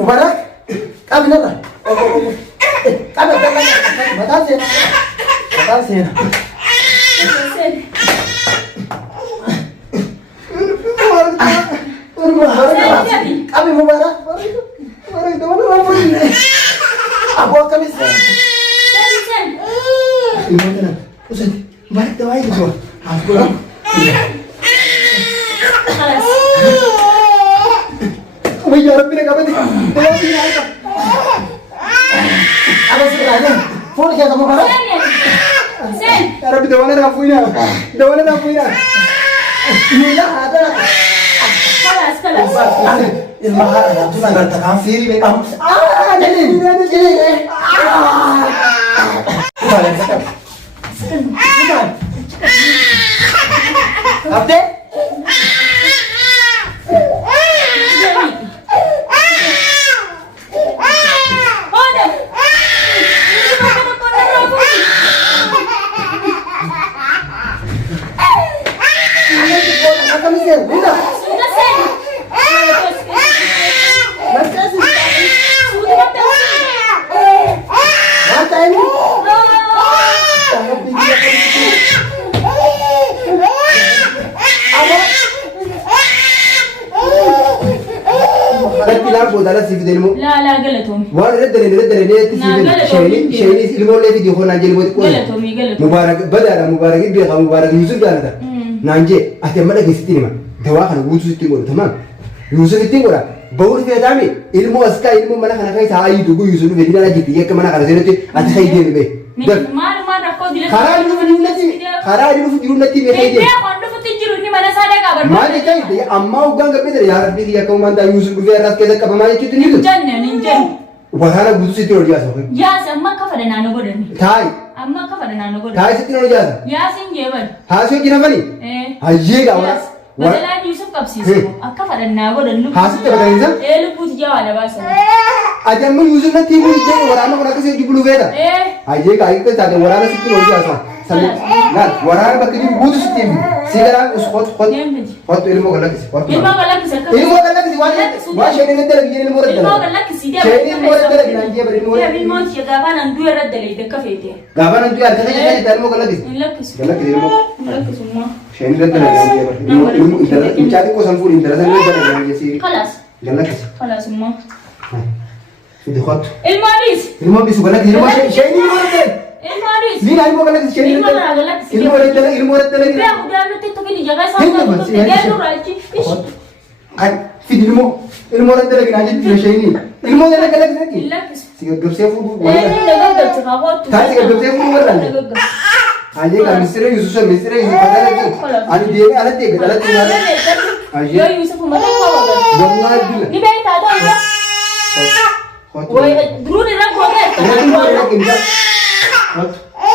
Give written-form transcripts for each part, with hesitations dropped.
Mubarak, kami na lang. Kami na lang. Matasin. Matasin. Kami Mubarak. Mubarak, daw na lang po yun. Ako kami sen. Sen. Ibu na. Usan, Mubarak daw ay gusto. Ako lang. خلاص ويا ربنا كمان دلوقتي عايزه انا سرعان فوق يا مبارك سن يا رب دوانا رافوينا لا هذا خلاص المهارة تبغى تكافيري بكم update لا لا قلتهم وانا ردني شيني المول اللي فيديو هنا جيل بقول قلتهم مبارك بدأ مبارك بيخا مبارك يوسف قال ده نانجي أتمنى لك ستينما دواخنا بوتو ستينغورا تمام يوسف ستينغورا بقول في دامي ilmu aska ilmu mana kana kai sai dugu yusuf be dina jiti yek mana kana zerete ati kai de be ما ركو دي خرا دي فدي نتي be kai de قندو فتجرو ني mana sada ka bar ما دي kai de amma ugang be de ya rabbi ya ko manda yusuf be ras ke ka ma yiti ni ninjan wahana butu sitti ro ya so ya amma kafa da nanu godani tai amma kafa da nanu godani tai sitti ro ya sin jeban ha so kina bani haje ga wala بدلا يوسف قبسيسو أكفر النابور اللب حاسة بدريزا لبوت جوالا باسا أجمع من يوسف نتي من يجي ورانا ورانا كسي يجيبلو فيدا أجي كاي كتاعي ورانا سكتي نوري أسا سلم لا ورانا بكري بودو سكتي سيجرا أس خد إلمو غلط كسي إلمو غلط كسي واحد شيء نتلا بيجي إلمو رد شيء إلمو رد لا بيجي بري إلمو يا بالموت يا غابان أندو رد لا يتكفيته غابان أندو يا كذا كذا إلمو غلط كسي غلط كسي إلمو شيء رد لا بيجي بري إلمو إنت عارف كوسام فول إنت لازم نبدأ بيجي خلاص غلط كسي خلاص ما في خط الماريس الماريس غلط إلمو شيء إلمو رد الماريس مين إلمو غلط كسي شيء إلمو رد لا إلمو رد لا لا ودانو تتوكي جاكا سامو تجارو راجي في إلمو رد لا كنا جد شيء إلمو رد لا كسي لا كسي سيجا فول لا لا تفاوض تاسي قبل فول ولا आजे का मिस्त्री यूसुफ पता लगे आने देवे अलग देवे अलग देवे आजे यो यूसुफ मत खाओगे बंगाल दिल नहीं भाई ताजा वो ध्रुव ने रख होगे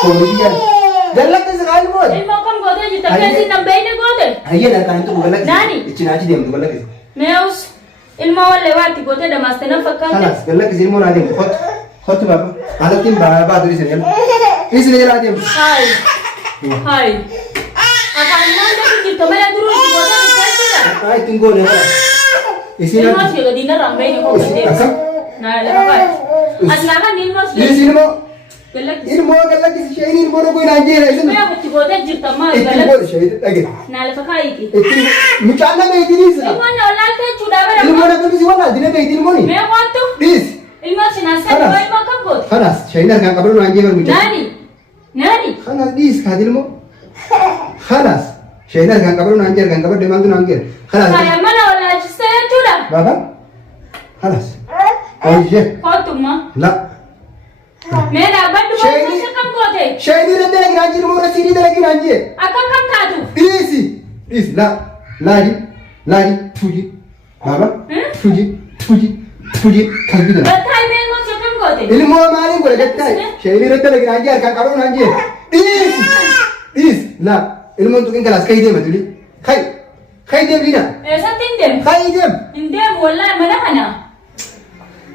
कोरिया गलत से गाल मोद इन मौकम गोदे जितना कैसी नंबर ने गोदे आइए ना कान तो गलत नानी इतना अच्छी देम तो गलत मैं उस ilma wale wati gote da mastana fakka خلاص गलत किसी मोना दे خط बाबा अलग तीन बाबा दूरी से इसलिए जला दे हाय akan nanda ki to mala duru ki gote da tsaya ai तुमको ने इसी ilma shi ga dinar rambai ne ko gote na la ba aslama ni ilma shi ये सिनेमा galak ilmo galak किसी शहर ilmo रो कोई ना जे है मैं कुछ गोते जितना ma इतनी galak बोल शहर आगे na la fakka ki इतनी मुचाना में इतनी सा ilma na lalte chudawara ilmo ना तो किसी वाला दिन में इतनी मोनी मैं वातो please ilma shi na sa da ilma kan gote خلاص شهر كان قبل ما نجي من nani خلاص ديس هذا ilmo خلاص شهر كان قبل ما نجي كان قبل دمان تو نجي خلاص saya mana wala jisaya chuda بابا خلاص أوجه kotuma لا mera bandu ma kam gote شهر ده لكن نجي ilmo رسيني ده لكن نجي akan kam tatu ديس لا دي توجي بابا توجي كذي batai me mo kam gote ilmu maling boleh detai شهر ده لكن نجي كان قبل نجي ديس لا ilmu tu kan kelas kai dia betul kai dia bina sa tindem kai dia indem wallahi mana kana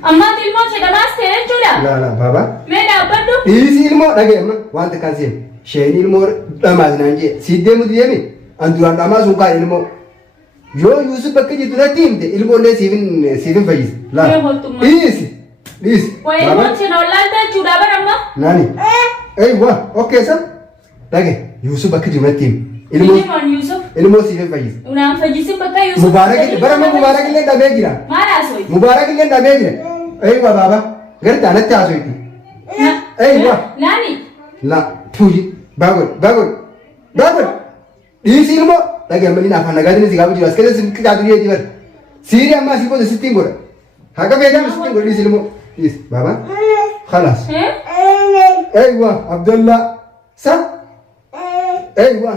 Amma ilmoo jedhamaas ta'e jechuudha. La baba. Mee dhaabbadhu. Isi ilmoo dhageemma wanta kan seen. Sheen ilmoo dhamaas naan jee. Siddee muti deemi. An duraan dhamaas sun kaa ilmoo. Yoo Yusuf bakka jirtu natti himte ilmoollee siifin fayyisa. La. Isi. Waa ilmoon sin ollaalta jechuudha baramma. Nani. Eywa okay sa. Dhage Yusuf bakka jiru natti himi. Ilmoon Yusuf. Ilmoo siifin fayyisa. Unaan fayyisin bakka Yusuf. Mubaarak illee dhabee jira. Maal haasoi? Mubaarak illee dhabee jira. Eywa baba. Gartaa natti haasoyti. Eywa. Nani? La tuji bagol. Isi ilmoo dhageemma ni afaan nagaatiin si gaafa jiru as keessa si qixaatu jeeti bar. Siiri amma asii booda sittiin godha. Haqa beekan sittiin godha isi ilmoo. Is baba. Khalas. Eywa Abdullah. Sa. Eywa.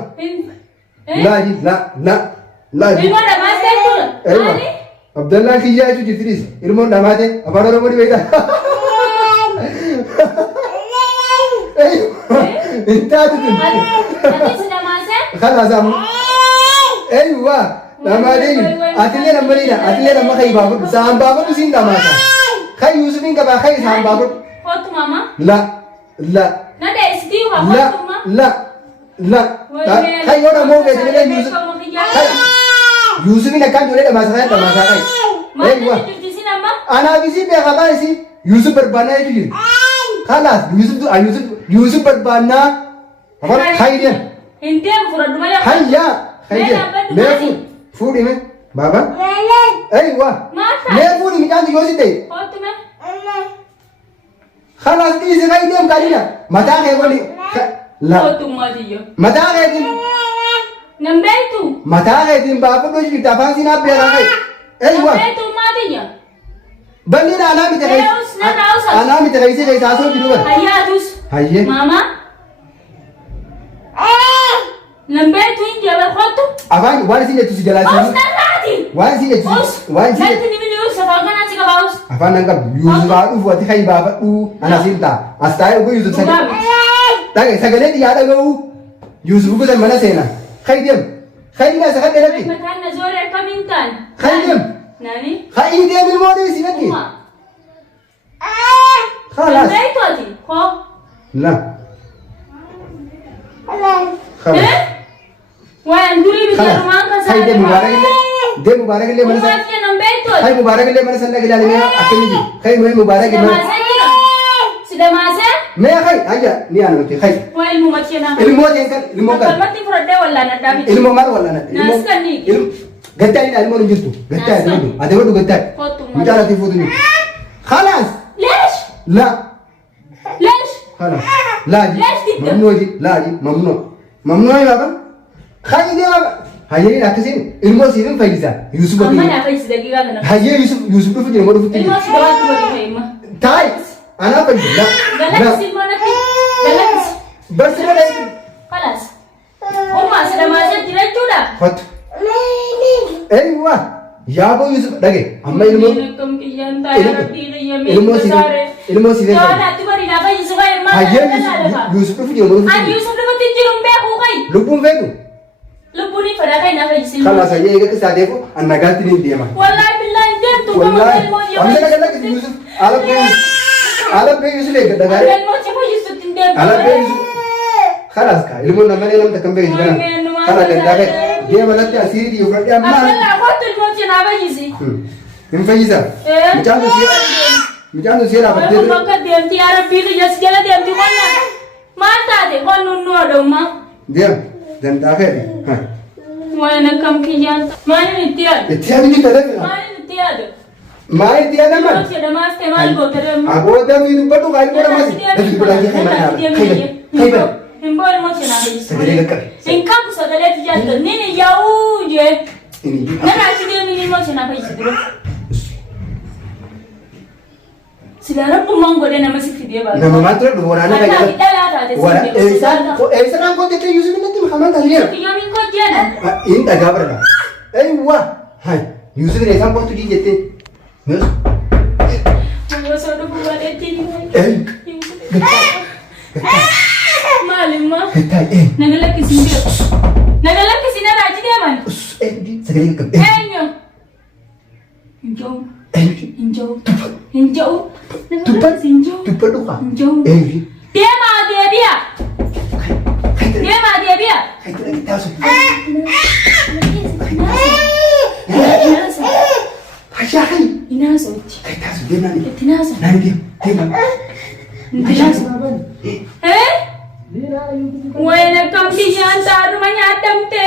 Laaji laaji. Ilmoon dhamaas ta'e jechuudha. Eywa. Abdullah kiyyaa jechuun jirtiris ilmoon dhamaate afaan oromoo ni beektaa. Intaatu tun. Ati dhamaase? Khalas amma. Eywa. Dhamaadee atilee namaniidha. Atilee nama kayi baafadhu. Saan baafadhu siin dhamaasa. Kayi Yusufiin qabaa kayi saan baafadhu. Kootu mama? La. Nada isitii waa kootu ma? La. Kayi yoo dhamoo beekte malee Yusuf. Yusufin akkaan ijoollee dhamaasaa kayi. Eywa. Anaaf isii beekaa baa isii Yusuf barbaannaa jechuun jiru. Khalas Yusuf barbaannaa. Kayi deem. Hin deemu fudhadhu malee. Hayya. Mee fuudhime. Baba. Eywa. Mee fuudhi midhaan yoo si ta'e. Kootu mee? Khalas dhiisi kayi deem kaadina. Mataa kee wali. Kootu maatiyyo. Mataa keetiin. Nambeetu. Mataa keetiin baafadhu jirti afaan siin abbeeraa kayi. Eywa. Nambeetu maatiyyo. Bal'ina anaa miti kayi. Anaa miti kayi si kayi saasoo jiru bara. Hayyaatus. Hayyee. Mama. Nambeetu hin jaba kootu. Afaan waan isin jettu si jalaa siin. Osnarraati. Waan isin jettu waan isin jettu. Natti ni miliyoon safaa kanaa si qabaus. Afaan nan qabdu Yusuf haa dhufu ati kayi baafadhu ana siin ta'a. As taa'ee oguu Yusuf dhage sagalee xiyyaa dhaga'u Yusuf guutan mana seena. Kayi deem. Kayi naa isa kan dheeratti. Mataan na zoore akkamiin ta'an. Kayi deem. Nani? Kayi deem ilmoo dhiisi natti. Khalas. Nambeetu ati. Koo. La. Khalas. Waan durii biqiltumaan kan Kayi deem Mubaarak illee mana sana. Uummatni nambeetu ati. Kayi Mubaarak illee mana sana ilaalee akkami jiru. Kayi mee Mubaarak illee. Sidamaasee jira. Sidamaasee? Mee kayi hayya ni aanu nuti kayi. Waa ilmu machee naa. Ilmoo teen kan ilmoo kan. Kalmatti fudhadhee wallaan addaa miti. Ilmoo maal wallaan Naas kan ni. Gattaa'idha ilmoo hin jirtu. Gattaa'idha ilmoo. Ati godhu gattaa'e. Kootu maal. Mucaan ati fuutu ni. Khalas. Leesh. La. Leesh. Khalas. Laaji. Leesh didda. Mamnuuji. Laaji. Mamnuu. Mamnuu ayi baaba. Kayi deema. Hayyee akkasiin ilmoo siifin fayyisa. Yusuf Amma bakki. naa fayyisi daqiiqaa kana. Hayyee Yusuf dhufu jira moo dhufutti Ilmoo jira. si dabaatti waliin fayyima. Taayi. Anaa fayyisa. Galaksi ilmoo natti. Galaksi. Barsi mana jechuudha. Kalaas. Uumaa sidamaasee jira jechuudha. Kottu. Eywa. Yaaboo Yusuf dhage. Amma ilmoo. Ilmoo siifin fayyisa. Jaalaatti bari naa fayyisu fayyima. Hayyee Yusuf dhufu jira moo dhufutti Ani jira. Yusuf dhufatti jiru hin beeku kai. Lubbuun feetu. Lubbuun hin fedha kai naa fayyisi. Khalas hayyee eega kisaateefu an nagaatti ni deema. Wallahi billahi hin deemtu. Wallahi. Amma naga lakkisi Yusuf. Ala bee Yusuf eega dagaare. Ilmoo si fayyisutti hin deemtu. Ala bee Yusuf. Khalas ka ilmoon namalee namta kan beeku jira. Kana danda'e deema natti asirii yoo fudhadhe amma. Abdallah kootu ilmoo si naa fayyisi. Hin fayyisa. Mucaan tu seera battee Waanuma akka deemti yaa rabbii qiyyaas jala deemti qonna. Maal taate qonna nu oolumma. deema danda'a fe'e. Waan akkam kiyyaan maaliin itti yaadu? Itti yaadu ni dalaga. Maaliin itti yaadu? Maal itti yaadaman? Ilmoo si jedhamaas ta'e maal goota deemu? Abooda fi dubbadhu qaali godhamasi. Lafi godhamasi kan mana dhaaba. Hin boo ilmoo si naa fayyisi. Sagalee qaqqabe. Hin qabu sagalee itti jaallatu. Nini yaa'uu jee. Nana achi deemi ilmoo si naa fayyisi dura. Sila rabbummaan godhee nama si fidee baatu. Nama maal ture waraana Akka kan hidhalaa taate si fidee eessaraan koo jettee Yusuf natti makamaan taasiseera. Kiyyoomiin koo jedhan. Inni dhagaa barra. Eywa. Hai. Yusuf eessaan kootu dii jettee. Osoo dhufuu baadheetti ni Ey. Maalimmaa? Gattaa'e. Naga lakkisiin deemu. Naga lakkisiin irraa achi deeman. Sagalee qaqqabe. Eenyu? Hinjoo. Eenyu. Hinjoo. Tuffa. Hinjau. Tuppan Hinjau. tuppan dhufa. Hinjau. Eenyu. Deemaa deebi'a. Deemaa deebi'a. Kan kita tahu. Inaasa. Hajai. Inaasa uti. Kan tahu dia nani. Inaasa. Nani dia. Dia. Inaasa. Wayna kam kiyan ta rumanya adamte.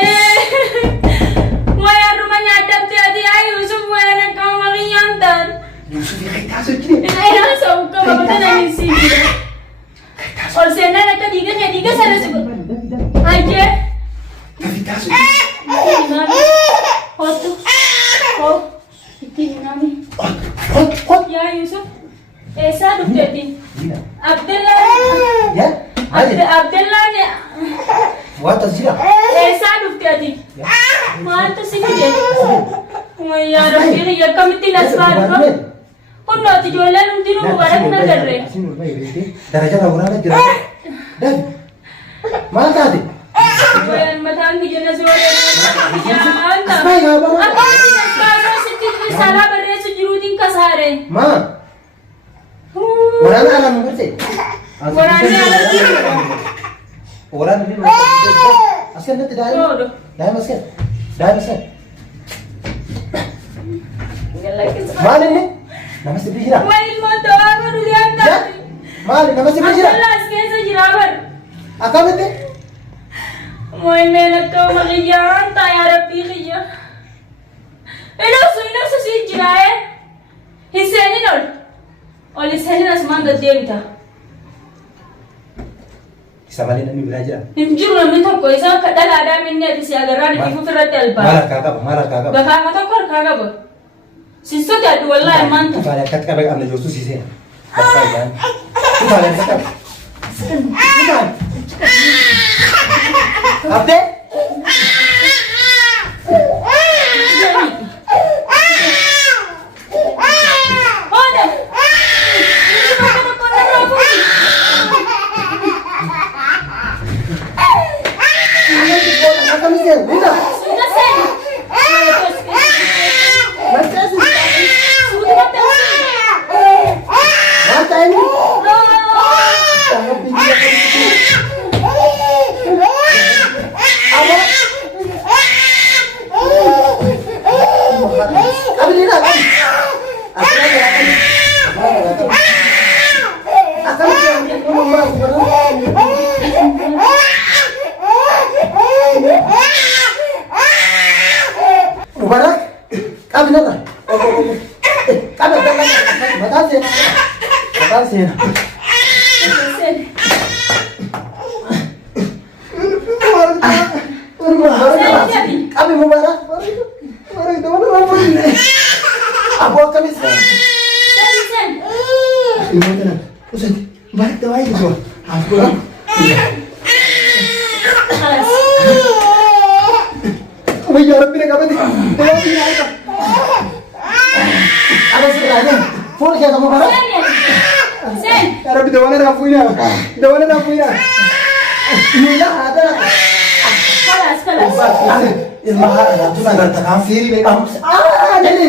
Waya rumanya adamte adi ay Yusuf wayna kam magiyan tan. Yusuf kan tahu dia. Inaasa uka babata na nisira. और सेना ने तो दिगा सारा से आई के Tapi tahu. नामी हो तो हो इतनी नामी Hot. या यूसुफ ऐसा दुखते थी Gila. अब्दुल्ला Ya. Aja. अब्दुल्ला ने Buat tasjila. ऐसा दुखते थी मार तो सीख दे मैं यार फिर ये कमिटी नस्वार को उन नौती जो ले लूं तीनों मुबारक ना कर रहे Darajat orang ada jelas. Dan mana tadi? Bulan matang ki jana zuwa ya anta Asmai nggak apa? apa sih nasta sitti risala barre su jurutin kasare Ma. Orang alam mengerti. Orangnya alam mengerti. Orang ini. Asal nanti dah. Todo Dah masuk. Dah masuk. lagi Mana ni? Nama si Bijira. Wail mo to ako rulian Ya. ta Mana nama si Bijira? Alas kesa jirabar Akam itu? Moy mehnat ko magiyan ta yara pikiya Elo suino sa si jirae Hiseni nol Oli seni asman da devita Sama ni nami belajar. Himjur namin to ko isa kadal ada minne ati si agarani ki fufirat alba Malah kakak. Gak mata kor kaga ba Sisto ta du wallahi man Tu kalian kat kabel amna josu sisi. Apa kan? Tu kalian kat. Bukan. Apa? Hoda Ini ba ko na rafu Akam ni sen. Bina. Sudah sen Macam ni. Sudah ta Macam ni. Tangan Bijira kan itu. Apa? Abi ni nak. Aku nak akan. Akan jangan ngomong Mubarak. Abi nak. Abi dah. Makasih. Makasih. Sen Abi Mubarak. Mubarak itu mana mana? Abu akan bisa. sen Ini mana? Ustaz, Mubarak tahu aja tu. Aku. Alas Wih, jangan pilih apa ni? Tengok ni apa? Ada sebenarnya. Phone kaya kamu Mubarak? Sen ya Sen Ada di mana dah punya? Di mana dah punya? Ini dah ada. Kalas Ini mahal. Tu nak bertakam siri. Jadi